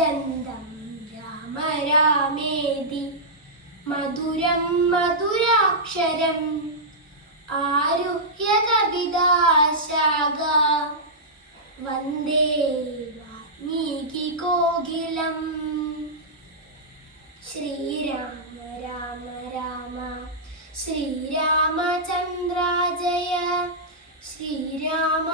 കൂജന്തം രാമ രാമേതി മധുരം മധുരാക്ഷരം ആരുഹ്യ കവിതാശാഖ. വന്ദേ വാൽമീകി കോകിലം. ശ്രീരാമ രാമ രാമ. ശ്രീരാമചന്ദ്രാജയ ശ്രീരാമ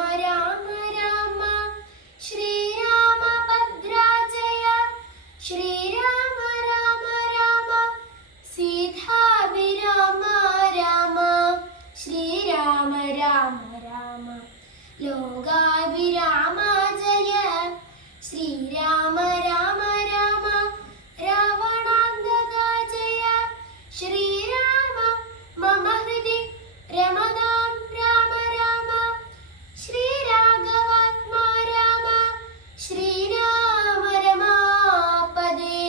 ലോകാഭിരാമ ജയ ശ്രീരാമ രാമ രാമ രാവണാന്തക ജയ ശ്രീരാമ മമ ഹൃദി രമതാം രാമ രാമ. ശ്രീരാഘവാത്മാ രാമ. ശ്രീരാമ രമാപദേ.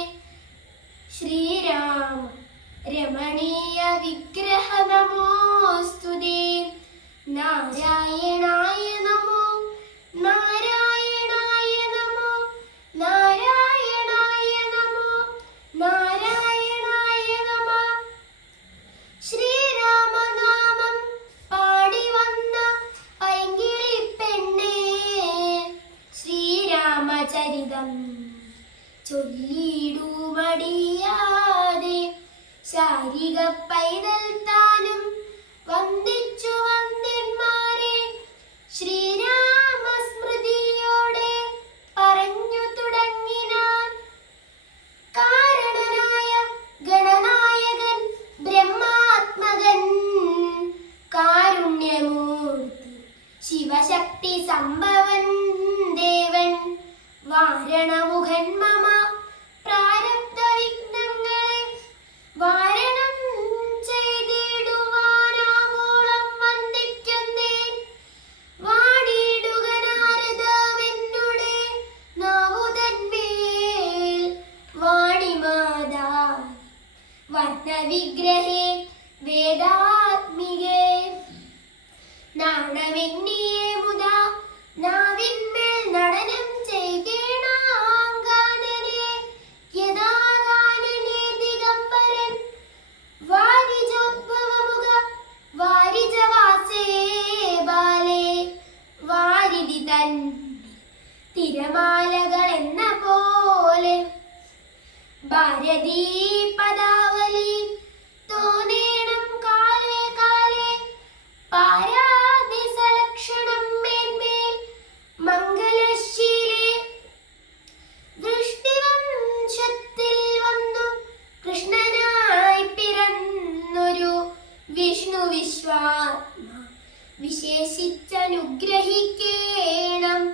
ശ്രീരാമ രമണീയ വിഗ്രഹ ചൊല്ലിടൂ മടിയാതെ ശാരിക പൈതൽ താനും വന്ദിച്ചു വന്ദ്യന്മാരെ ശ്രീരാമസ്മൃതിയോടെ പറഞ്ഞു തുടങ്ങിനാൻ കാരണനായ ഗണനായകൻ ബ്രഹ്മാത്മകൻ. കാരുണ്യമൂർത്തി ശിവശക്തി സംഭവൻ. വാരണമുഖൻ മമ പ്രാരബ്ധ വിഘ്നങ്ങളെ വാരണം ചെയ്തിടുവാനാവോളം വേദാത്മികേ നാണമെന്നിയേ വിശേഷിച്ചനുഗ്രഹിക്കേണം.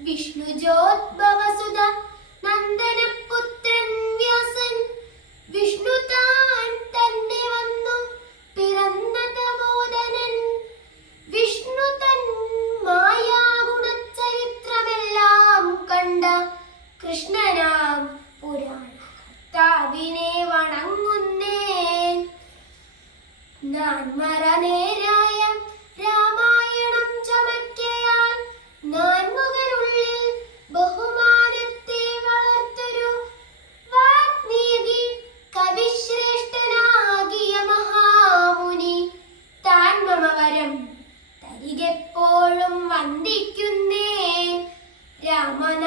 വിഷ്ണുജോദ്ഭവസുത